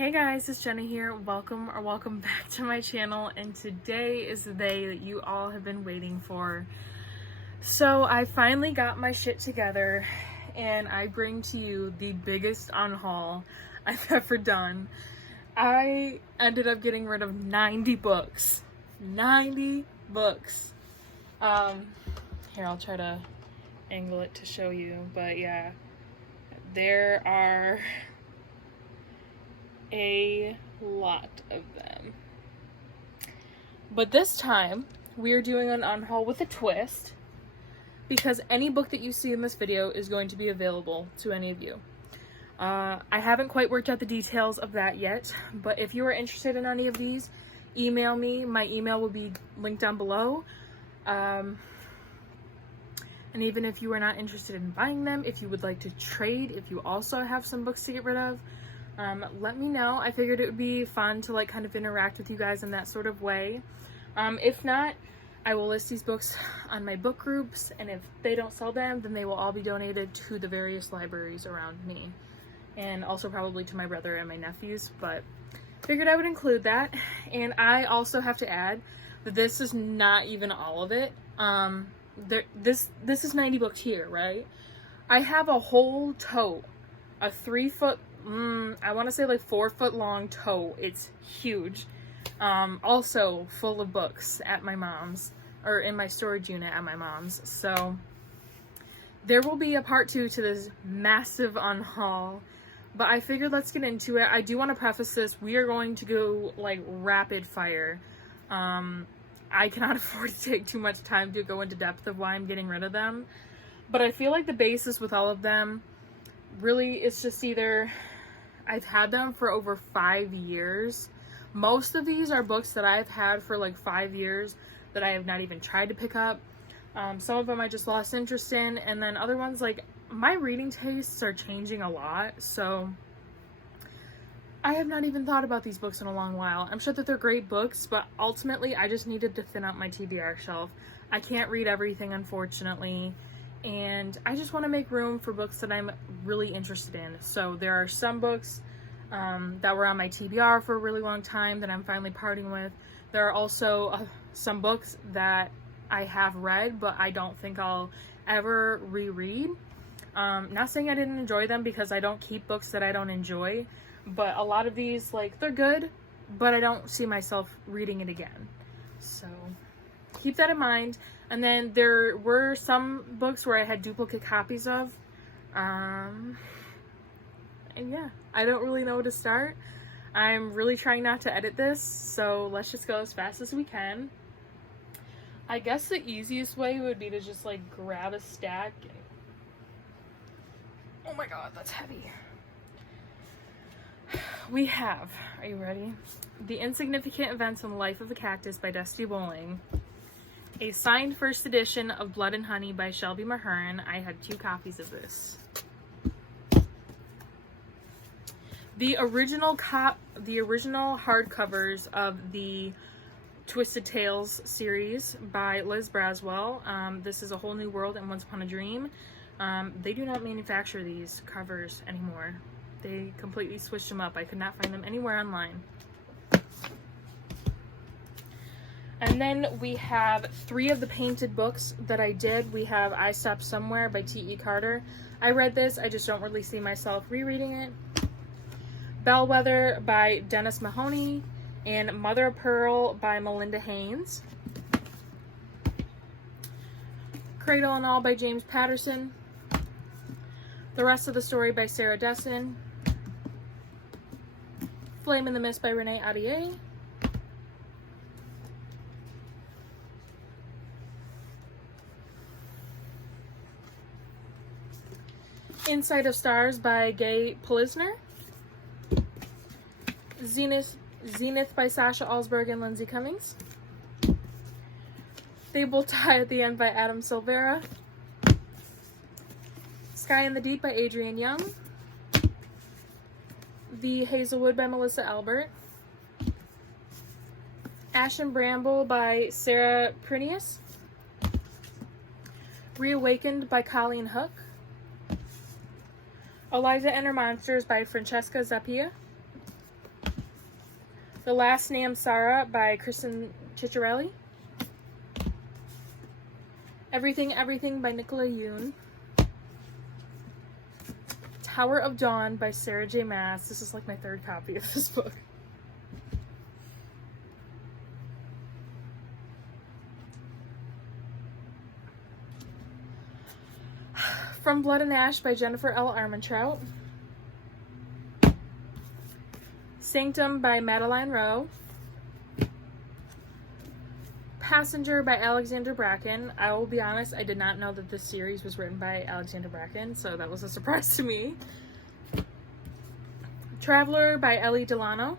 Hey guys, it's Jenna here. Welcome back to my channel, and today is the day that you all have been waiting for. So I finally got my shit together and I bring to you the biggest unhaul I've ever done. I ended up getting rid of 90 books. 90 books. Here, I'll try to angle it to show you, but yeah, there are a lot of them. But this time, we are doing an unhaul with a twist, because any book that you see in this video is going to be available to any of you. I haven't quite worked out the details of that yet, but if you are interested in any of these, email me. My email will be linked down below. And even if you are not interested in buying them, if you would like to trade, if you also have some books to get rid of, let me know. I figured it would be fun to kind of interact with you guys in that sort of way. If not, I will list these books on my book groups, and if they don't sell them, then they will all be donated to the various libraries around me, and also probably to my brother and my nephews, but figured I would include that. And I also have to add that this is not even all of it. This is 90 books here, right? I have a whole tote, a 3-foot, I want to say 4-foot long tote. It's huge. Also full of books at my mom's, or in my storage unit at my mom's. So there will be a part 2 to this massive unhaul, but I figured let's get into it. I do want to preface this. We are going to go rapid fire. I cannot afford to take too much time to go into depth of why I'm getting rid of them, but I feel like the basis with all of them really it's just either I've had them for over 5 years. Most of these are books that I've had for 5 years that I have not even tried to pick up. Some of them I just lost interest in, and then other ones, my reading tastes are changing a lot, so I have not even thought about these books in a long while. I'm sure that they're great books, but ultimately I just needed to thin out my TBR shelf. I can't read everything, unfortunately, and I just want to make room for books that I'm really interested in. So there are some books that were on my TBR for a really long time that I'm finally parting with. There are also some books that I have read, but I don't think I'll ever reread. Not saying I didn't enjoy them, because I don't keep books that I don't enjoy, but a lot of these, they're good, but I don't see myself reading it again. So keep that in mind. And then there were some books where I had duplicate copies of. And yeah, I don't really know where to start. I'm really trying not to edit this, so let's just go as fast as we can. I guess the easiest way would be to just grab a stack and... Oh my god, that's heavy. We have, are you ready? The Insignificant Events in the Life of a Cactus by Dusty Bowling. A signed first edition of Blood and Honey by Shelby Mahern. I had 2 copies of this. The original hardcovers of the Twisted Tales series by Liz Braswell. This is A Whole New World and Once Upon a Dream. They do not manufacture these covers anymore. They completely switched them up. I could not find them anywhere online. And then we have 3 of the painted books that I did. We have I Stopped Somewhere by T.E. Carter. I read this. I just don't really see myself rereading it. Bellwether by Dennis Mahoney, and Mother of Pearl by Melinda Haynes. Cradle and All by James Patterson. The Rest of the Story by Sarah Desson. Flame in the Mist by Renee Ahdieh. Inside of Stars by Gay Polisner. Zenith by Sasha Alsberg and Lindsay Cummings. They Will Die at the End by Adam Silvera. Sky in the Deep by Adrienne Young. The Hazelwood by Melissa Albert. Ash and Bramble by Sarah Prinius. Reawakened by Colleen Hook. Eliza and Her Monsters by Francesca Zappia. The Last Name Sarah by Kristen Ciccarelli. Everything Everything by Nicola Yoon. Tower of Dawn by Sarah J. Maas. This is like my third copy of this book. From Blood and Ash by Jennifer L. Armentrout. Sanctum by Madeline Rowe. Passenger by Alexander Bracken. I will be honest, I did not know that this series was written by Alexander Bracken, so that was a surprise to me. Traveler by Ellie Delano.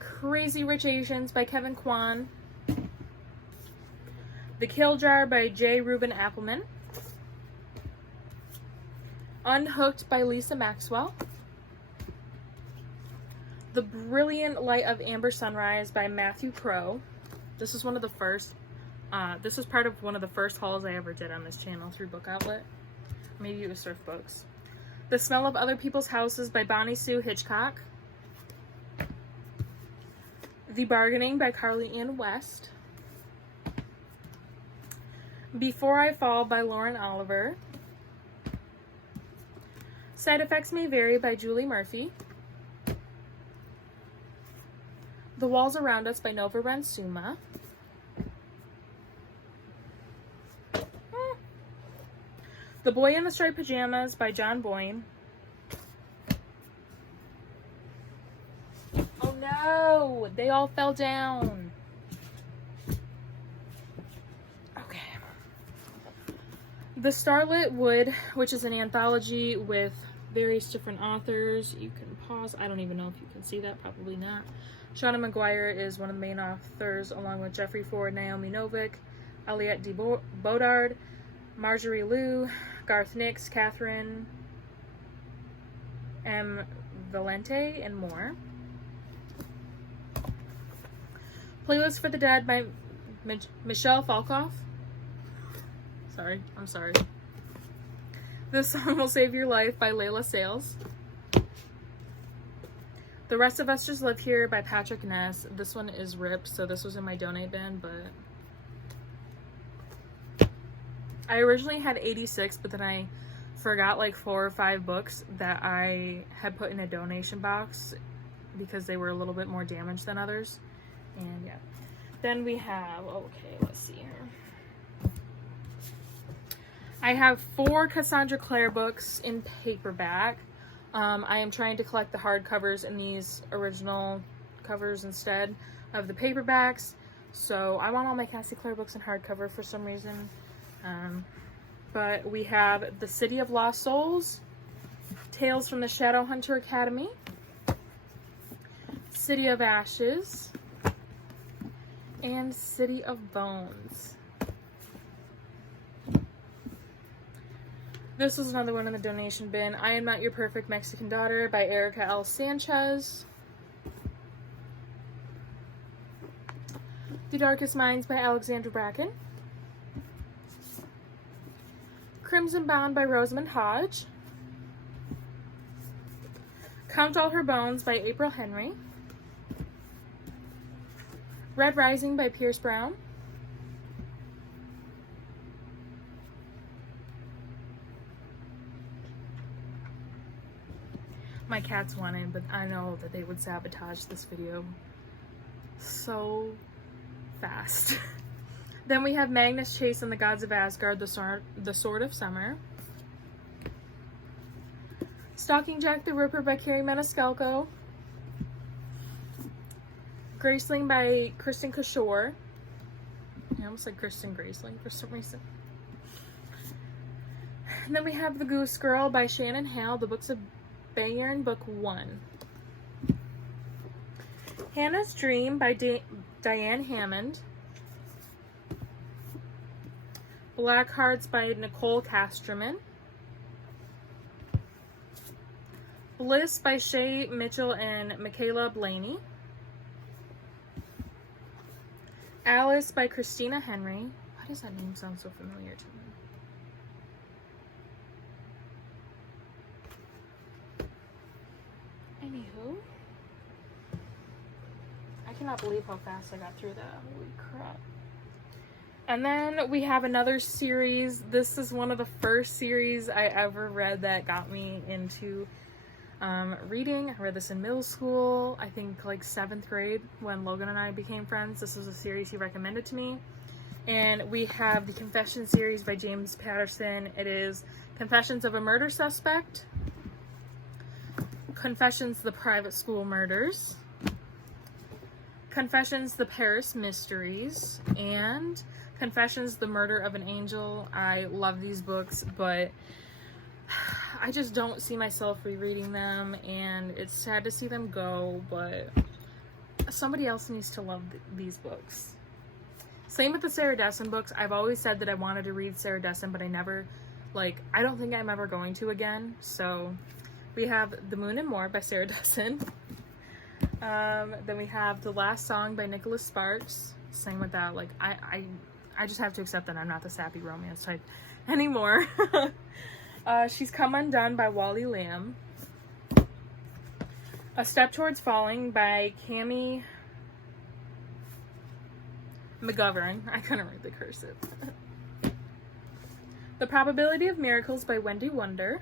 Crazy Rich Asians by Kevin Kwan. The Kill Jar by J. Reuben Appleman. Unhooked by Lisa Maxwell. The Brilliant Light of Amber Sunrise by Matthew Crow. This is one of the first, this was part of one of the first hauls I ever did on this channel through Book Outlet. Maybe it was Surf Books. The Smell of Other People's Houses by Bonnie Sue Hitchcock. The Bargaining by Carly Ann West. Before I Fall by Lauren Oliver. Side Effects May Vary by Julie Murphy. The Walls Around Us by Nova Ransuma. The Boy in the Striped Pajamas by John Boyne. Oh no! They all fell down. Okay. The Starlit Wood, which is an anthology with various different authors. You can pause. I don't even know if you can see that. Probably not. Shauna Maguire is one of the main authors, along with Jeffrey Ford, Naomi Novik, Aliette de Bodard, Marjorie Liu, Garth Nix, Catherine M. Valente, and more. Playlist for the Dead by Michelle Falkoff. I'm sorry. This Song Will Save Your Life by Layla Sales. The Rest of Us Just Live Here by Patrick Ness. This one is ripped, so this was in my donate bin, but I originally had 86, but then I forgot like 4 or 5 books that I had put in a donation box because they were a little bit more damaged than others. And yeah. Then we have, okay, let's see here. I have 4 Cassandra Clare books in paperback. I am trying to collect the hardcovers in these original covers instead of the paperbacks. So I want all my Cassie Clare books in hardcover for some reason. But we have The City of Lost Souls, Tales from the Shadowhunter Academy, City of Ashes, and City of Bones. This is another one in the donation bin. I Am Not Your Perfect Mexican Daughter by Erica L. Sanchez. The Darkest Minds by Alexandra Bracken. Crimson Bound by Rosamund Hodge. Count All Her Bones by April Henry. Red Rising by Pierce Brown. My cats wanted, but I know that they would sabotage this video so fast. Then we have Magnus Chase and the Gods of Asgard, the Sword of Summer. Stalking Jack the Ripper by Carrie Maniscalco. Graceling by Kristen Kishore. I almost said Kristen Graceling for some reason. And then we have The Goose Girl by Shannon Hale, the Books of Bayern, Book 1. Hannah's Dream by Diane Hammond. Black Hearts by Nicole Casterman. Bliss by Shay Mitchell and Michaela Blaney. Alice by Christina Henry. Why does that name sound so familiar to me? Anywho, I cannot believe how fast I got through that. Holy crap. And then we have another series. This is one of the first series I ever read that got me into reading. I read this in middle school, I think like 7th grade when Logan and I became friends. This was a series he recommended to me. And we have the Confession series by James Patterson. It is Confessions of a Murder Suspect, Confessions the Private School Murders, Confessions the Paris Mysteries, and Confessions the Murder of an Angel. I love these books, but I just don't see myself rereading them, and it's sad to see them go, but somebody else needs to love these books. Same with the Sarah Dessen books. I've always said that I wanted to read Sarah Dessen, but I never, I don't think I'm ever going to again. So we have The Moon and More by Sarah Dessen. Then we have The Last Song by Nicholas Sparks. Same with that. I just have to accept that I'm not the sappy romance type anymore. She's Come Undone by Wally Lamb. A Step Towards Falling by Cami McGovern. I couldn't read the cursive. The Probability of Miracles by Wendy Wonder.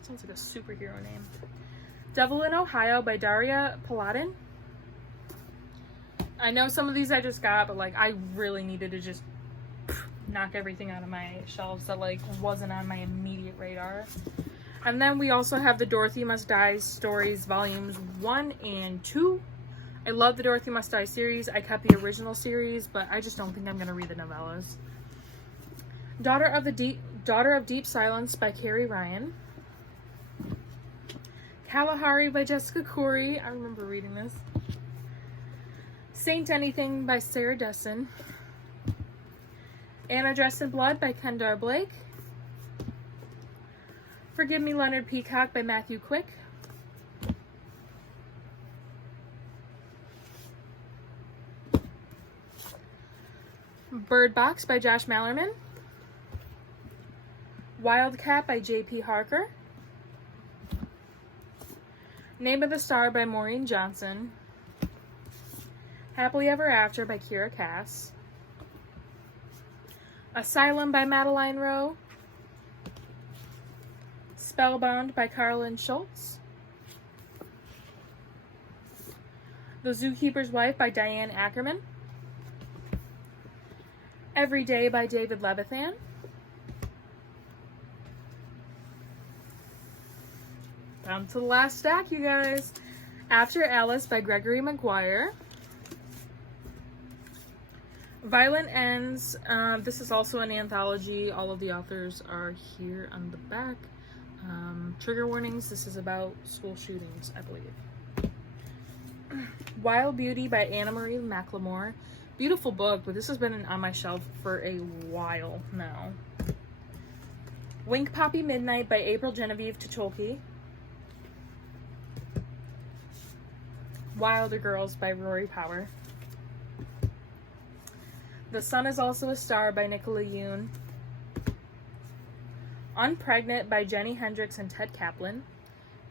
Sounds like a superhero name. Devil in Ohio by Daria Paladin. I know some of these I just got, but I really needed to just knock everything out of my shelves that wasn't on my immediate radar. And then we also have the Dorothy Must Die stories volumes 1 and 2. I love the Dorothy Must Die series. I kept the original series, but I just don't think I'm gonna read the novellas. Daughter of Deep Silence by Carrie Ryan. Kalahari by Jessica Corey. I remember reading this. Saint Anything by Sarah Dessen. Anna Dressed in Blood by Kendar Blake. Forgive Me, Leonard Peacock by Matthew Quick. Bird Box by Josh Mallerman. Wildcat by J.P. Harker. Name of the Star by Maureen Johnson. Happily Ever After by Kira Cass. Asylum by Madeline Rowe. Spellbound by Carlin Schultz. The Zookeeper's Wife by Diane Ackerman. Every Day by David Levithan. Down to the last stack, you guys. After Alice by Gregory Maguire. Violent Ends. This is also an anthology. All of the authors are here on the back. Trigger warnings. This is about school shootings, I believe. Wild Beauty by Anna Marie McLemore. Beautiful book, but this has been on my shelf for a while now. Wink Poppy Midnight by April Genevieve Tocholke. Wilder Girls by Rory Power. The Sun Is Also a Star by Nicola Yoon. Unpregnant by Jenny Hendricks and Ted Kaplan.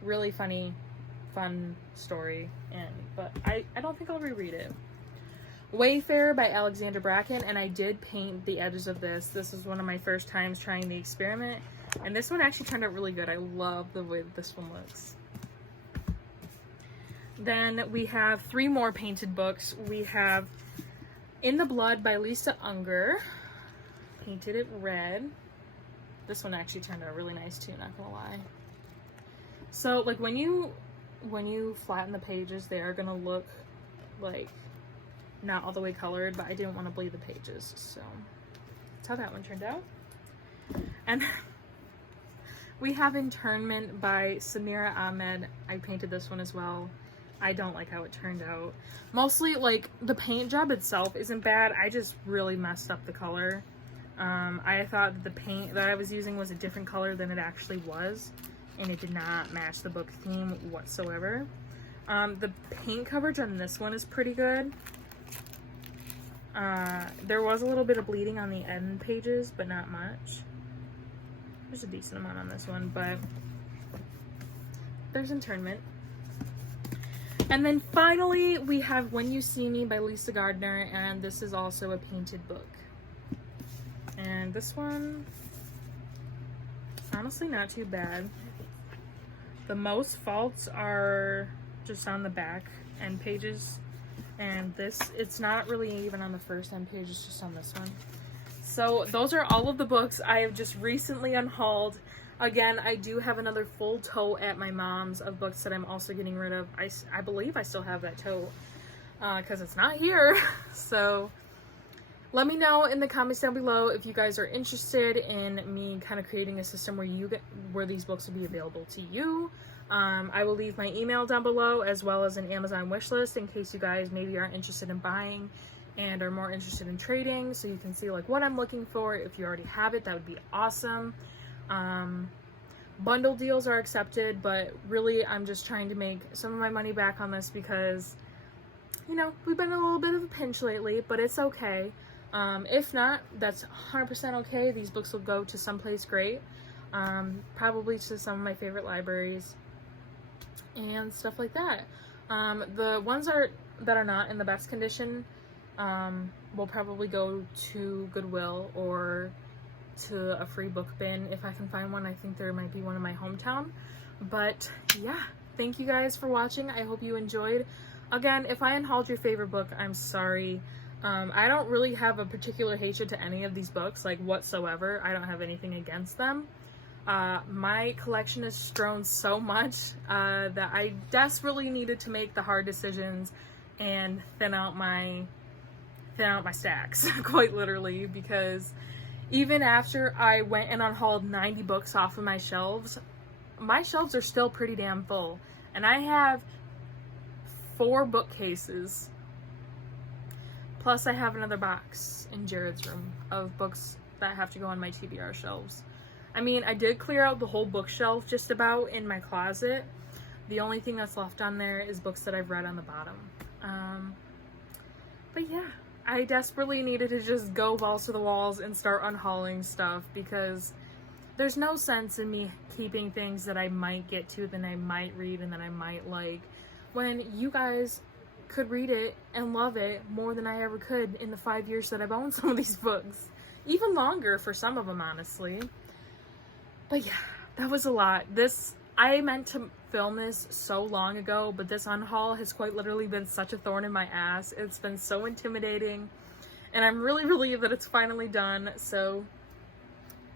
Really funny, fun story, but I don't think I'll reread it. Wayfarer by Alexander Bracken, and I did paint the edges of this. This is one of my first times trying the experiment, and this one actually turned out really good. I love the way that this one looks. Then we have 3 more painted books. We have In the Blood by Lisa Unger. Painted it red. This one actually turned out really nice too, not gonna lie. So when you flatten the pages, they are gonna look not all the way colored, but I didn't want to bleed the pages, so that's how that one turned out. And we have Internment by Samira Ahmed. I painted this one as well. I don't like how it turned out. Mostly the paint job itself isn't bad. I just really messed up the color. I thought that the paint that I was using was a different color than it actually was, and it did not match the book theme whatsoever. The paint coverage on this one is pretty good. There was a little bit of bleeding on the end pages, but not much. There's a decent amount on this one, but there's Internment. And then finally, we have When You See Me by Lisa Gardner, and this is also a painted book. And this one, honestly, not too bad. The most faults are just on the back end pages, and this, it's not really even on the first end page, it's just on this one. So those are all of the books I have just recently unhauled. Again, I do have another full tote at my mom's of books that I'm also getting rid of. I believe I still have that tote because it's not here. So let me know in the comments down below if you guys are interested in me kind of creating a system where these books will be available to you. I will leave my email down below as well as an Amazon wish list in case you guys maybe aren't interested in buying and are more interested in trading, so you can see like what I'm looking for. If you already have it, that would be awesome. Bundle deals are accepted, but really I'm just trying to make some of my money back on this because, you know, we've been in a little bit of a pinch lately, but it's okay. If not, that's 100% okay. These books will go to someplace great, probably to some of my favorite libraries and stuff like that. The ones that are not in the best condition will probably go to Goodwill or to a free book bin if I can find one. I think there might be one in my hometown. But yeah, thank you guys for watching. I hope you enjoyed. Again, if I unhauled your favorite book, I'm sorry. I don't really have a particular hatred to any of these books, like whatsoever. I don't have anything against them. My collection has grown so much that I desperately needed to make the hard decisions and thin out my stacks, quite literally, because even after I went and unhauled 90 books off of my shelves are still pretty damn full. And I have 4 bookcases. Plus I have another box in Jared's room of books that have to go on my TBR shelves. I mean, I did clear out the whole bookshelf just about in my closet. The only thing that's left on there is books that I've read on the bottom. But yeah, I desperately needed to just go balls to the walls and start unhauling stuff because there's no sense in me keeping things that I might get to, then I might read, and then I might like, when you guys could read it and love it more than I ever could in the 5 years that I've owned some of these books. Even longer for some of them, honestly. But yeah, that was a lot. I meant to film this so long ago, but this unhaul has quite literally been such a thorn in my ass. It's been so intimidating, and I'm really relieved that it's finally done. So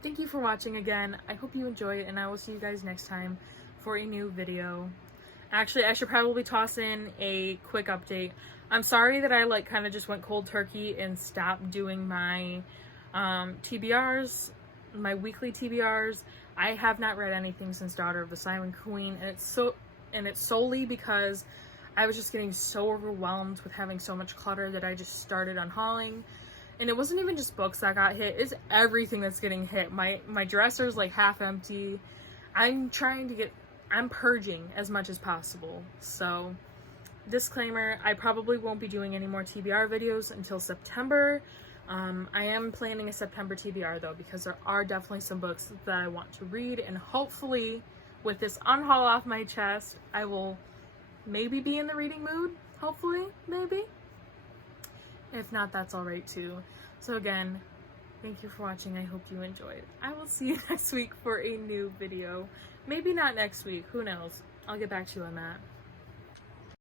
thank you for watching again. I hope you enjoy it, and I will see you guys next time for a new video. Actually, I should probably toss in a quick update. I'm sorry that I like kind of just went cold turkey and stopped doing my TBRs, my weekly TBRs. I have not read anything since Daughter of the Silent Queen, and it's solely because I was just getting so overwhelmed with having so much clutter that I just started unhauling. And it wasn't even just books that got hit, it's everything that's getting hit. My dresser's like half empty. I'm purging as much as possible. So disclaimer, I probably won't be doing any more TBR videos until September. I am planning a September TBR though, because there are definitely some books that I want to read, and hopefully with this unhaul off my chest, I will maybe be in the reading mood. Hopefully, maybe. If not, that's alright too. So again, thank you for watching. I hope you enjoyed. I will see you next week for a new video. Maybe not next week, who knows? I'll get back to you on that.